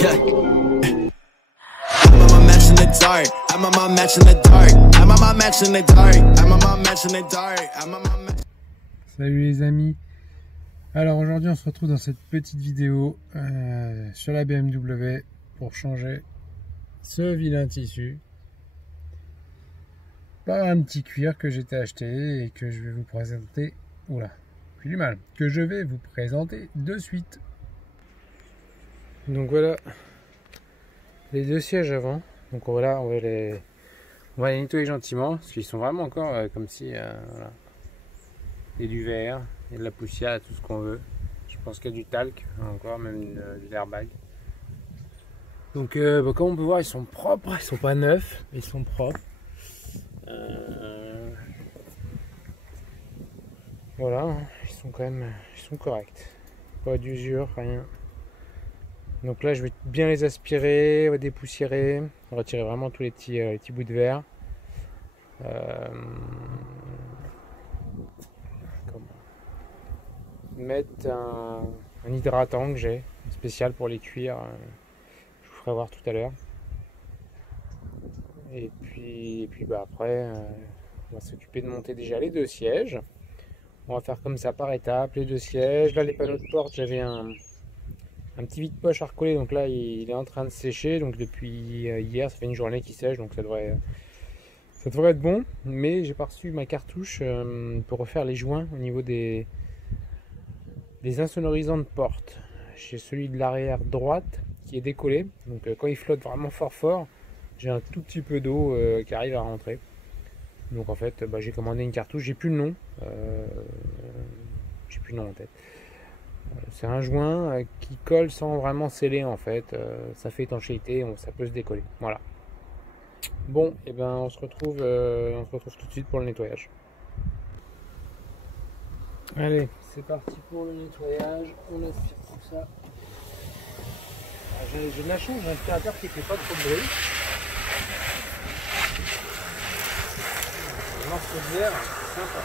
Yeah. I'm on my match in the dark. I'm on my match in the dark. I'm on my match in the dark. I'm on my match in the dark. I'm on my match. Salut les amis. Alors aujourd'hui on se retrouve dans cette petite vidéo sur la BMW pour changer ce vilain tissu par un petit cuir que j'ai acheté et que je vais vous présenter. Oula, j'ai du mal. Que je vais vous présenter de suite. Donc voilà les deux sièges avant. Donc on va les nettoyer gentiment parce qu'ils sont vraiment encore comme si voilà. Il y a du verre, il y a de la poussière, il y a tout ce qu'on veut. Je pense qu'il y a du talc encore, même de l'airbag. Donc comme on peut voir, ils sont propres, ils sont pas neufs, ils sont propres. Voilà, ils sont quand même, ils sont corrects. Pas d'usure, rien. Donc là, je vais bien les aspirer, dépoussiérer, retirer vraiment tous les petits bouts de verre. Mettre un hydratant que j'ai spécial pour les cuirs, je vous ferai voir tout à l'heure. Et puis bah après on va s'occuper de monter déjà les deux sièges. On va faire comme ça par étapes, les deux sièges. Là les panneaux de porte, j'avais un petit vide-poche à recoller, donc là il est en train de sécher, donc depuis hier ça fait une journée qu'il sèche, donc ça devrait être bon. Mais j'ai pas reçu ma cartouche pour refaire les joints au niveau des insonorisants de porte. J'ai celui de l'arrière droite qui est décollé, donc quand il flotte vraiment fort, j'ai un tout petit peu d'eau qui arrive à rentrer. Donc en fait j'ai commandé une cartouche, j'ai plus le nom, j'ai plus le nom en tête. C'est un joint qui colle sans vraiment sceller en fait, ça fait étanchéité, ça peut se décoller. Voilà. Bon, et ben on se retrouve tout de suite pour le nettoyage. Allez, c'est parti pour le nettoyage, on aspire tout ça. J'ai de la chance, j'ai un aspirateur qui fait pas trop de bruit. Un morceau de verre, c'est sympa.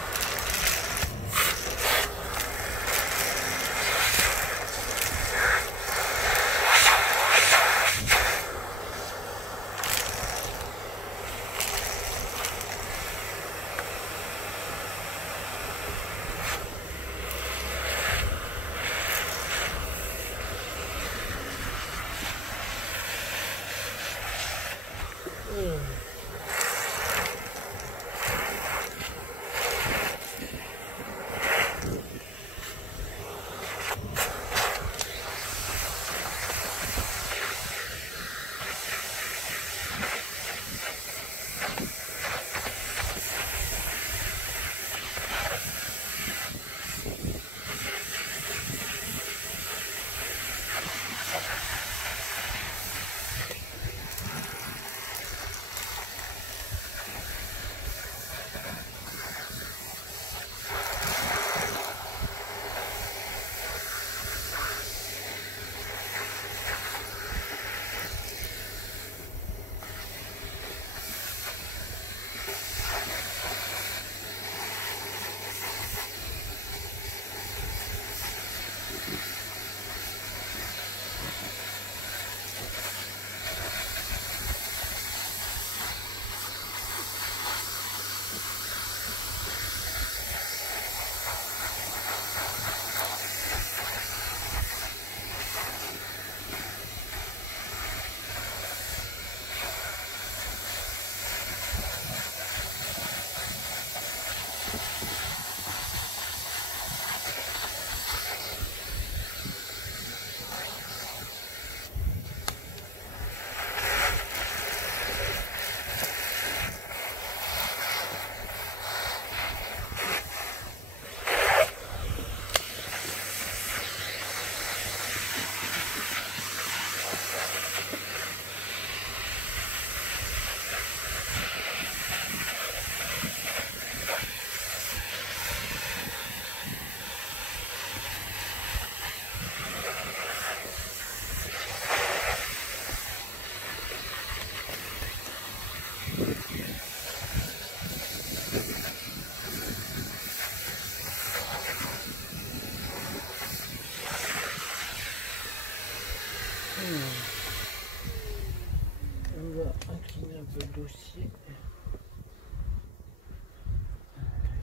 va incliner un peu le dossier.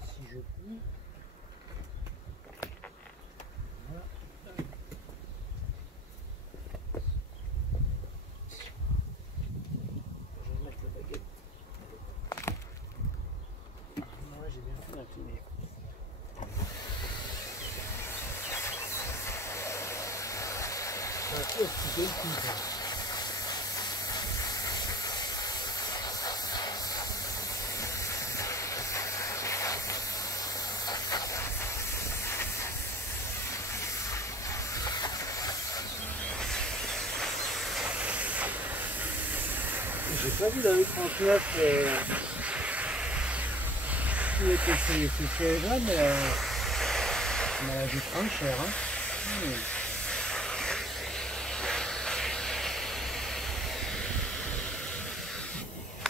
Si je puis. Voilà. Je vais mettre la baguette. Ouais, j'ai bien fait d'incliner. Un peu petit peu comme ça. J'ai pas vu la V39 qui était chez Evan, mais elle a dû prendre cher. Hein.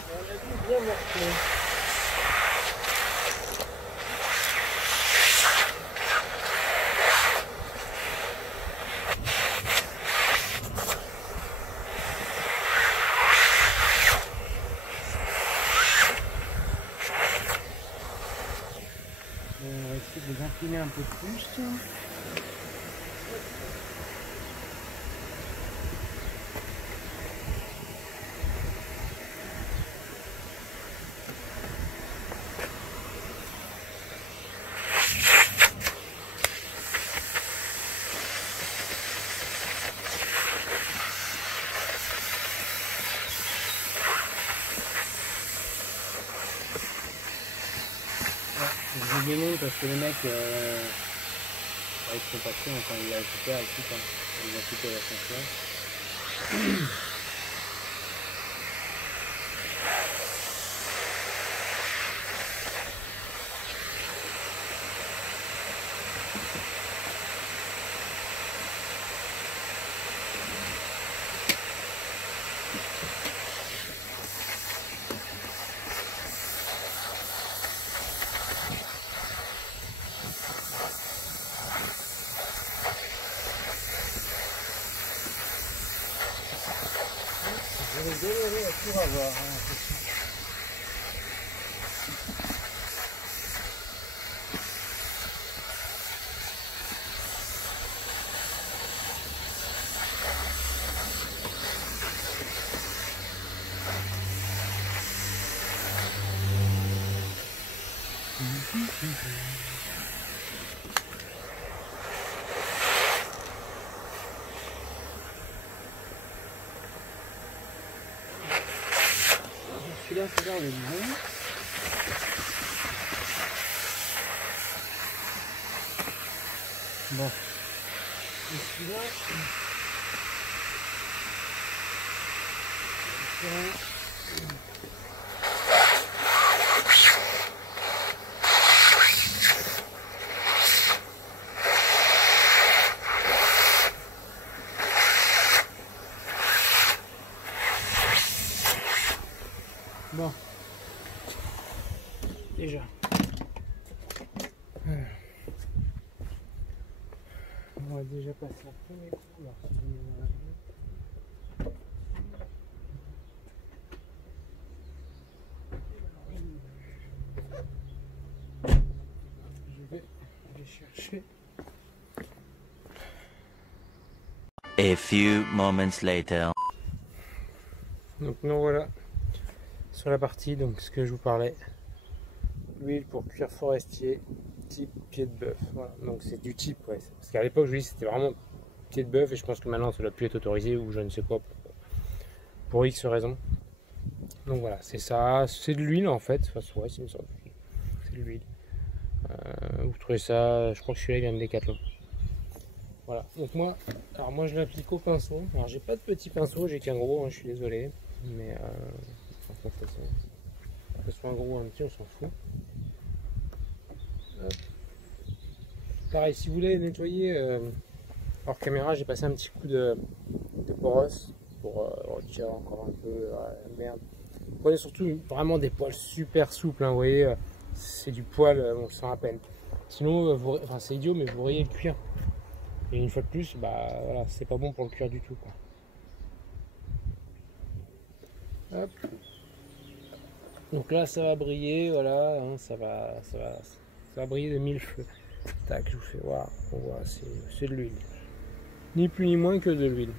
On a dû bien marquer. On va essayer de les incliner un peu plus. Je démonte parce que les mecs ils sont pas pris quand il a récupéré et tout, ils ont coupé la ceinture. Je vais galérer à tout avoir. Hein. Celui-là, c'est là, on est bon. Bon. Et celui-là. Bon, déjà, on va déjà passer un premier coup. Alors, si je mets dans la je vais aller chercher. A few moments later. Donc nous voilà sur la partie, donc ce que je vous parlais, l'huile pour cuir forestier type pied de bœuf. Voilà. Donc c'est du type, ouais. Parce qu'à l'époque je dis c'était vraiment pied de bœuf et je pense que maintenant ça doit plus être autorisé ou je ne sais quoi pour X raisons. Donc voilà, c'est ça, c'est de l'huile en fait. Enfin, ouais, c'est une sorte d'huile. C'est de l'huile. Vous trouvez ça, je crois que celui-là il vient de Decathlon. Voilà, donc moi je l'applique au pinceau. Alors j'ai pas de petit pinceau, j'ai qu'un gros, hein, je suis désolé, mais que ce soit un gros ou un petit, on s'en fout. Hop. Pareil, si vous voulez nettoyer hors caméra, j'ai passé un petit coup de poros pour retirer encore un peu la merde. Vous prenez surtout vraiment des poils super souples, hein, vous voyez, c'est du poil, on le sent à peine. Sinon, enfin, c'est idiot, mais vous rayez le cuir. Et une fois de plus, bah voilà, c'est pas bon pour le cuir du tout, quoi. Hop. Donc là ça va briller, voilà, hein, ça va briller de mille feux. Tac, je vous fais voir, on voit, c'est de l'huile. Ni plus ni moins que de l'huile.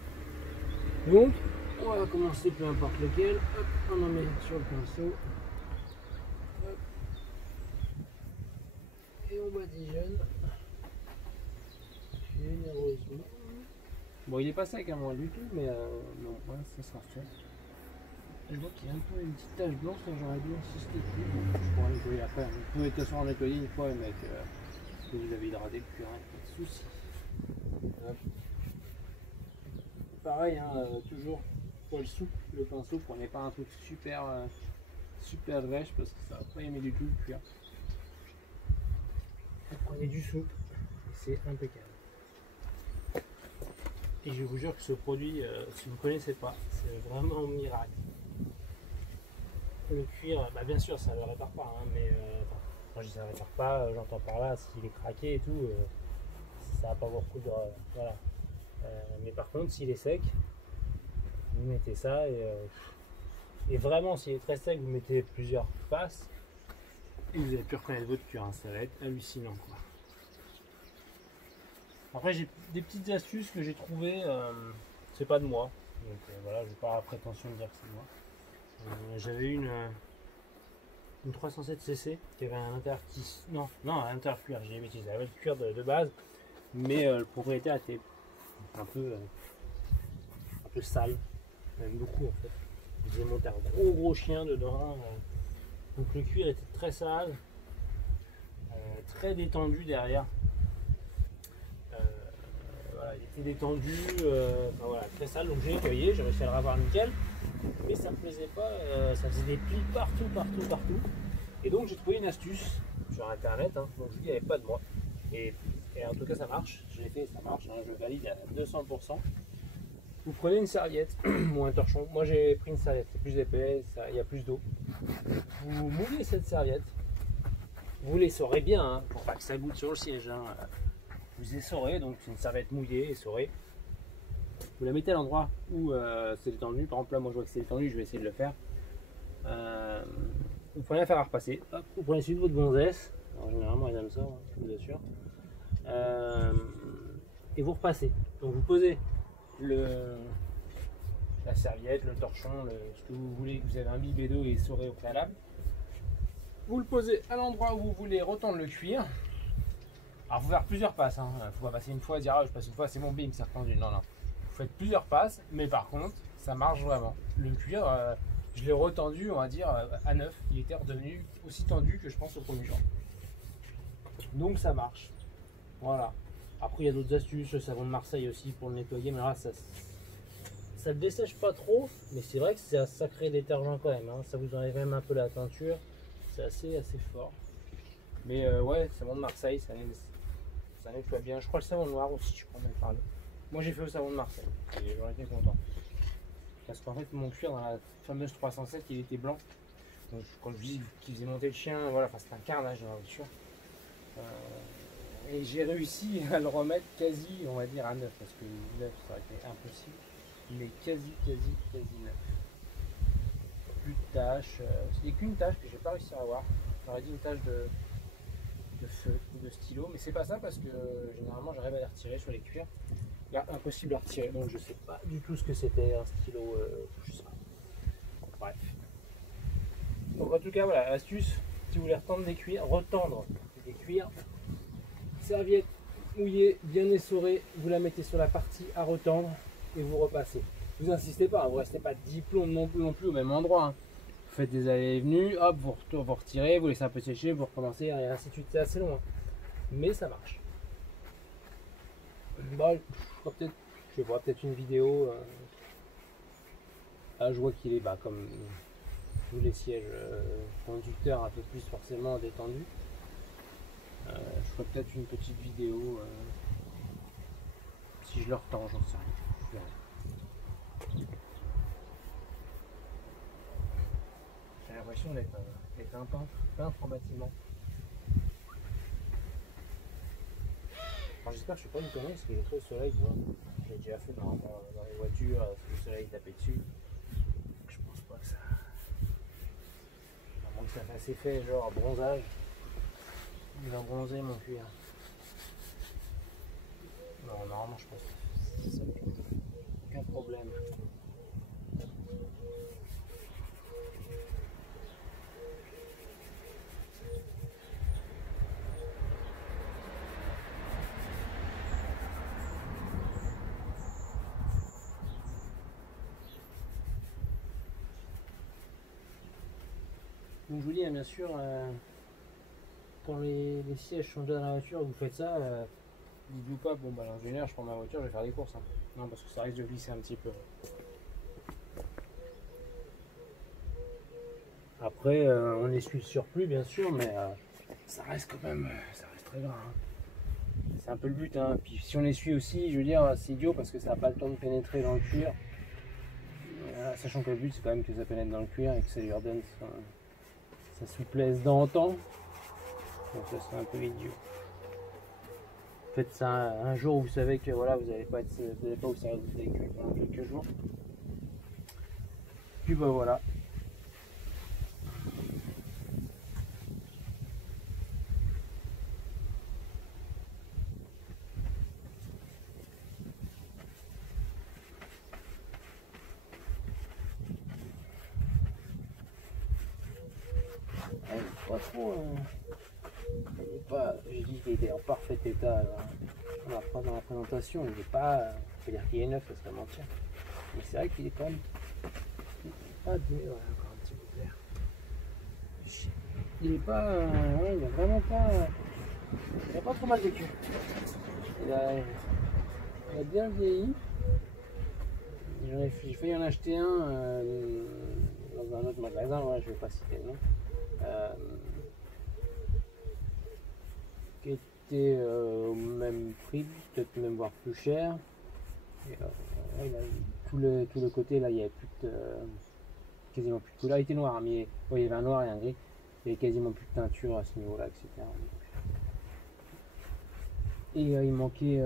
Donc, on va commencer peu importe lequel. Hop, on en met sur le pinceau. Hop. Et on badigeonne généreusement. Bon, il est pas sec à moi du tout, mais non, voilà, ça sera fait. Je vois qu'il y a un peu une petite tache blanche, là j'aurais dû insister dessus. Bon, je pourrais nettoyer après. Vous pouvez de toute façon en nettoyer une fois, mec, que vous avez hydraté le cuir, pas de soucis. Hop. Pareil, hein, toujours poil souple, le pinceau, prenez pas un truc super rêche parce que ça va pas aimer du tout le cuir. Prenez du souple, c'est impeccable. Et je vous jure que ce produit, si vous ne connaissez pas, c'est vraiment un miracle. Le cuir, bah bien sûr ça ne le répare pas, hein, mais quand je dis ça ne répare pas, j'entends par là s'il est craqué et tout, ça va pas beaucoup de... voilà. Mais par contre s'il est sec, vous mettez ça et vraiment s'il est très sec, vous mettez plusieurs passes et vous allez plus reconnaître votre cuir, hein, ça va être hallucinant quoi. Après j'ai des petites astuces que j'ai trouvées, c'est pas de moi, donc voilà, je n'ai pas la prétention de dire que c'est moi. J'avais une 307cc qui avait un intertissu, non, à l'intérieur cuir, j'ai utilisé avec le cuir de base, mais le propriétaire était un peu sale, même beaucoup en fait. Il faisait monter un gros chien dedans, donc le cuir était très sale, très détendu derrière. Voilà, il était détendu, enfin, voilà, très sale, donc j'ai nettoyé, j'ai réussi à le ravoir nickel, mais ça me plaisait pas, ça faisait des plis partout. Et donc j'ai trouvé une astuce sur internet, hein, donc je vous dis, il n'y avait pas de moi. Et en tout cas ça marche, je l'ai fait, ça marche, hein, je valide à 200%. Vous prenez une serviette ou un torchon, moi j'ai pris une serviette, c'est plus épais, il y a plus d'eau. Vous mouillez cette serviette, vous l'essorez bien, hein, pour pas que ça goûte sur le siège. Hein. Vous essorez, donc c'est une serviette mouillée, essorée. Vous la mettez à l'endroit où c'est détendu. Par exemple, là, moi je vois que c'est détendu, je vais essayer de le faire. Vous prenez la fer à repasser. Hop, vous prenez celui de votre gonzesse. Alors, généralement, ils aiment ça, hein, je vous assure. Et vous repassez. Donc, vous posez la serviette, le torchon, ce que vous voulez, que vous avez imbibé d'eau et essoré au préalable. Vous le posez à l'endroit où vous voulez retendre le cuir. Alors, il faut faire plusieurs passes. Il ne faut pas passer une fois et dire ah, je passe une fois, c'est mon bim, c'est retendu. Non. Vous faites plusieurs passes, mais par contre, ça marche vraiment. Le cuir, je l'ai retendu, on va dire, à neuf. Il était redevenu aussi tendu que je pense au premier jour. Donc, ça marche. Voilà. Après, il y a d'autres astuces, le savon de Marseille aussi pour le nettoyer, mais là, ça ne dessèche pas trop, mais c'est vrai que c'est un sacré détergent quand même. Hein. Ça vous enlève même un peu la teinture. C'est assez fort. Mais ouais, savon de Marseille, ça nettoie bien. Je crois le savon noir aussi, je crois même parler. Moi j'ai fait au savon de Marseille et j'en étais content. Parce qu'en fait mon cuir dans la fameuse 307 il était blanc. Donc quand je dis qu'il faisait monter le chien, voilà, c'était un carnage dans la voiture. Et j'ai réussi à le remettre quasi, on va dire, à neuf. Parce que neuf ça aurait été impossible. Mais quasi neuf. Plus de taches. C'était qu'une tache que j'ai pas réussi à avoir. J'aurais dit une tache de feu ou de stylo, mais c'est pas ça parce que généralement j'arrive à les retirer sur les cuirs. Là, impossible à retirer, donc je sais pas du tout ce que c'était un stylo, je sais pas. Bref. Donc en tout cas voilà, astuce, si vous voulez retendre des cuirs, serviette mouillée, bien essorée, vous la mettez sur la partie à retendre et vous repassez. Vous insistez pas, vous restez pas 10 plombs non plus au même endroit. Hein. Vous faites des allées et venues, hop, vous retirez, vous laissez un peu sécher, vous recommencez, et ainsi de suite. C'est assez long, hein. Mais ça marche. Bah, je vais voir peut-être une vidéo. Là, je vois qu'il est comme tous les sièges conducteurs, un peu plus forcément détendus. Je ferai peut-être une petite vidéo si je le retends, j'en sais rien. Je verrai. J'ai l'impression d'être un peintre en bâtiment. J'espère que je ne suis pas une connerie parce qu'il est trop au soleil. J'ai déjà fait dans les voitures, le soleil tapé dessus. Je pense pas que ça. cet effet genre bronzage. Il va bronzer mon cuir. Non, normalement je pense que ça aucun problème. Donc je vous dis, bien sûr, quand les sièges sont déjà dans la voiture et vous faites ça, dites-vous pas, bon bah dans 1 heure je prends ma voiture, je vais faire des courses. Hein. Non, parce que ça risque de glisser un petit peu. Après, on essuie le surplus bien sûr, mais ça reste quand même, ça reste très gras. Hein. C'est un peu le but. Hein. Puis si on essuie aussi, je veux dire, c'est idiot parce que ça n'a pas le temps de pénétrer dans le cuir. Sachant que le but c'est quand même que ça pénètre dans le cuir et que ça lui redonne sa souplesse d'antan. Donc ça serait un peu idiot. Faites ça un jour où vous savez que voilà, vous n'allez pas vous servir de véhicule pendant quelques jours. Puis bah voilà. Pas trop. J'ai dit qu'il était en parfait état dans la présentation. Il n'est pas. On peut dire qu'il est neuf, ça serait mentir. Mais c'est vrai qu'il est quand même. Pas de. Ouais, encore un petit peu clair. Il est pas. Ouais, il a vraiment pas. Il a pas trop mal vécu. Il a bien vieilli. J'ai failli en acheter un dans un autre magasin, ouais, je vais pas citer le nom. Qui était au même prix, peut-être même voire plus cher. Et, il a tout le côté là, il n'y avait plus de, quasiment plus de couleur. Il était noir, mais il y avait un noir et un gris. Il y avait quasiment plus de teinture à ce niveau-là, etc. Et il manquait,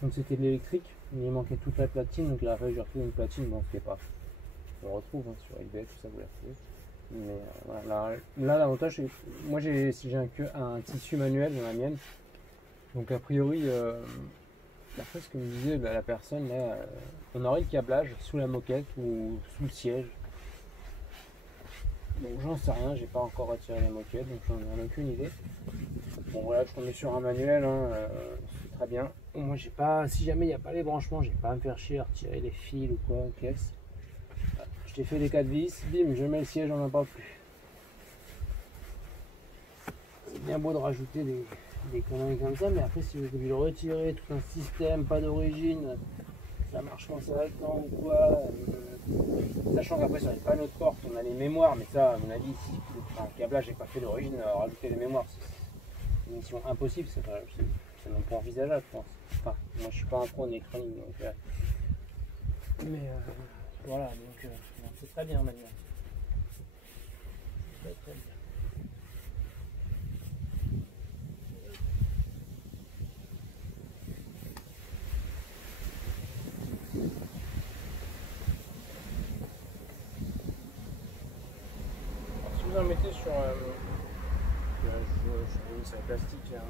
donc c'était de l'électrique, mais il manquait toute la platine, donc il a fallu que je retrouve une platine. Bon, c'était pas, on le retrouve hein, sur eBay, tout ça vous l'avez retrouvé. Mais voilà, là l'avantage c'est moi j'ai un tissu manuel dans la mienne, donc a priori d'après ce que me disait la personne là, on aurait le câblage sous la moquette ou sous le siège, donc j'en sais rien, j'ai pas encore retiré les moquettes donc j'en ai aucune idée. Bon voilà, je tombe sur un manuel, hein, c'est très bien. Moi j'ai pas, si jamais il n'y a pas les branchements, j'ai pas à me faire chier à retirer les fils ou quoi, caisse. Je t'ai fait les 4 vis, bim, je mets le siège, on n'en parle plus. C'est bien beau de rajouter des conneries comme ça, mais après si vous voulez le retirer, tout un système, pas d'origine, ça marche quand ça attend ou quoi, sachant qu'après sur les panneaux de porte on a les mémoires, mais ça à mon avis si le câblage n'est pas fait d'origine, rajouter les mémoires c'est une mission impossible, c'est même pas envisageable je pense. Enfin, moi je suis pas un pro en électronique donc mais voilà, donc c'est très bien maintenant. Très bien. Alors, si vous en mettez sur c'est plastique, hein,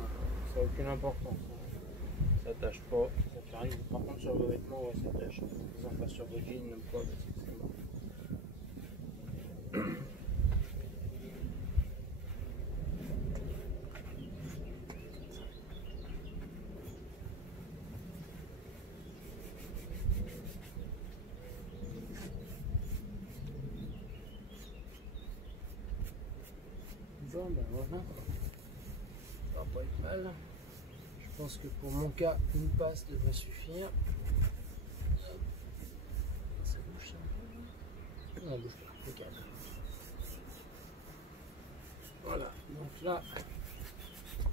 ça n'a aucune importance. Hein. Ça tâche pas, ça fait rien. Par contre sur vos vêtements, ouais, ça tâche. Vous en faites sur vos jeans ou quoi, c'est bon. Bon ben voilà, ça va pas être mal. Je pense que pour mon cas, une passe devrait suffire. Ça bouge un peu. Non, bouge pas, le câble. Voilà, donc là,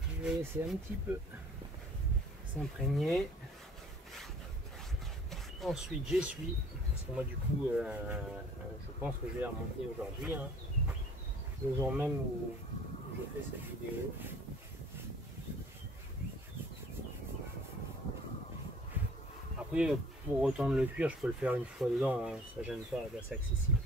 je vais laisser un petit peu s'imprégner. Ensuite, j'essuie. Parce que moi, du coup, je pense que je vais la remonter aujourd'hui. Hein, le jour même où je fais cette vidéo. Après, pour retendre le cuir, je peux le faire une fois dedans, hein, ça gêne pas, c'est accessible.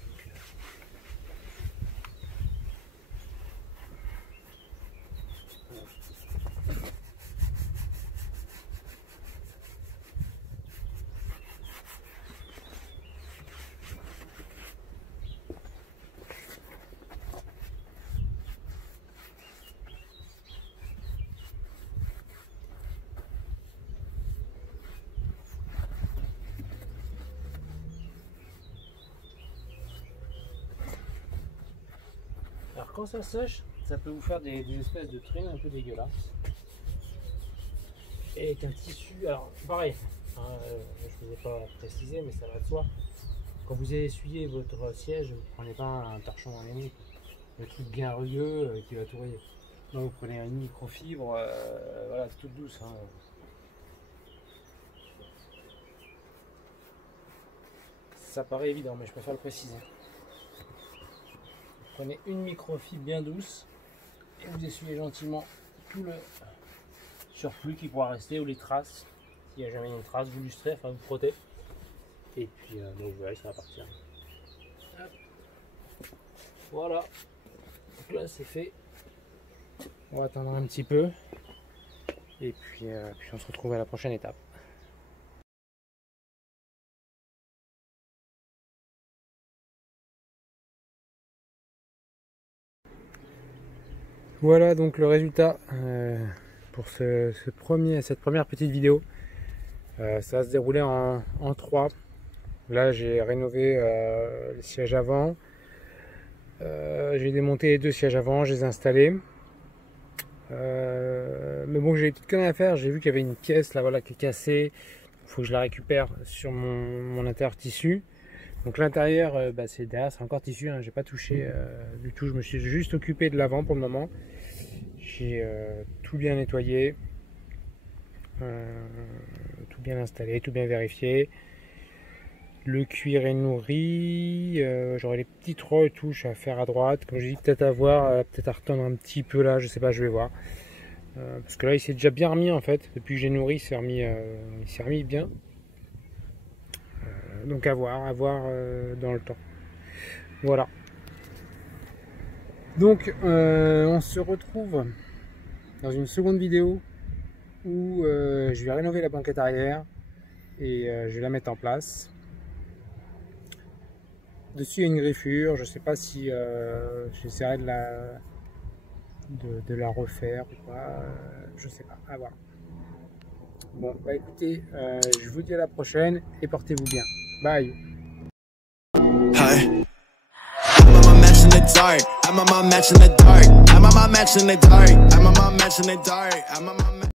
quand ça sèche, ça peut vous faire des espèces de traînées un peu dégueulasses. Et avec un tissu, alors pareil, hein, je ne vous ai pas précisé, mais ça va de soi. Quand vous essuyez votre siège, vous ne prenez pas un torchon dans les nuits, le truc bien rugueux qui va tout rayer. Donc vous prenez une microfibre, voilà, toute douce. Hein. Ça paraît évident, mais je préfère le préciser. Vous prenez une microfibre bien douce et vous essuyez gentiment tout le surplus qui pourra rester ou les traces. S'il n'y a jamais une trace, vous lustrez, enfin vous frottez. Et puis donc vous verrez, ça va partir. Hop. Voilà. Donc là c'est fait. On va attendre un petit peu. Et puis on se retrouve à la prochaine étape. Voilà donc le résultat pour cette première petite vidéo. Ça va se dérouler en 3. Là j'ai rénové les sièges avant. J'ai démonté les 2 sièges avant, je les ai installés. Mais bon, j'ai des petites conneries à faire. J'ai vu qu'il y avait une pièce là, voilà, qui est cassée. Il faut que je la récupère sur mon intérieur tissu. Donc l'intérieur, c'est derrière, c'est encore tissu, hein, j'ai pas touché du tout, je me suis juste occupé de l'avant pour le moment. J'ai tout bien nettoyé, tout bien installé, tout bien vérifié. Le cuir est nourri, j'aurai les petites retouches à faire à droite, comme je dis, peut-être à voir, peut-être à retendre un petit peu là, je sais pas, je vais voir. Parce que là il s'est déjà bien remis en fait, depuis que j'ai nourri, il s'est remis bien. Donc à voir dans le temps. Voilà. Donc on se retrouve dans une seconde vidéo où je vais rénover la banquette arrière et je vais la mettre en place. Dessus il y a une griffure, je sais pas si j'essaierai de la refaire ou pas, je sais pas, à voir. Bon bah écoutez, je vous dis à la prochaine et portez-vous bien. Bye. Hi. I'm on my match in the dark. I'm on my match in the dark. I'm on my match in the dark. I'm on my match in the dark. I'm on my match.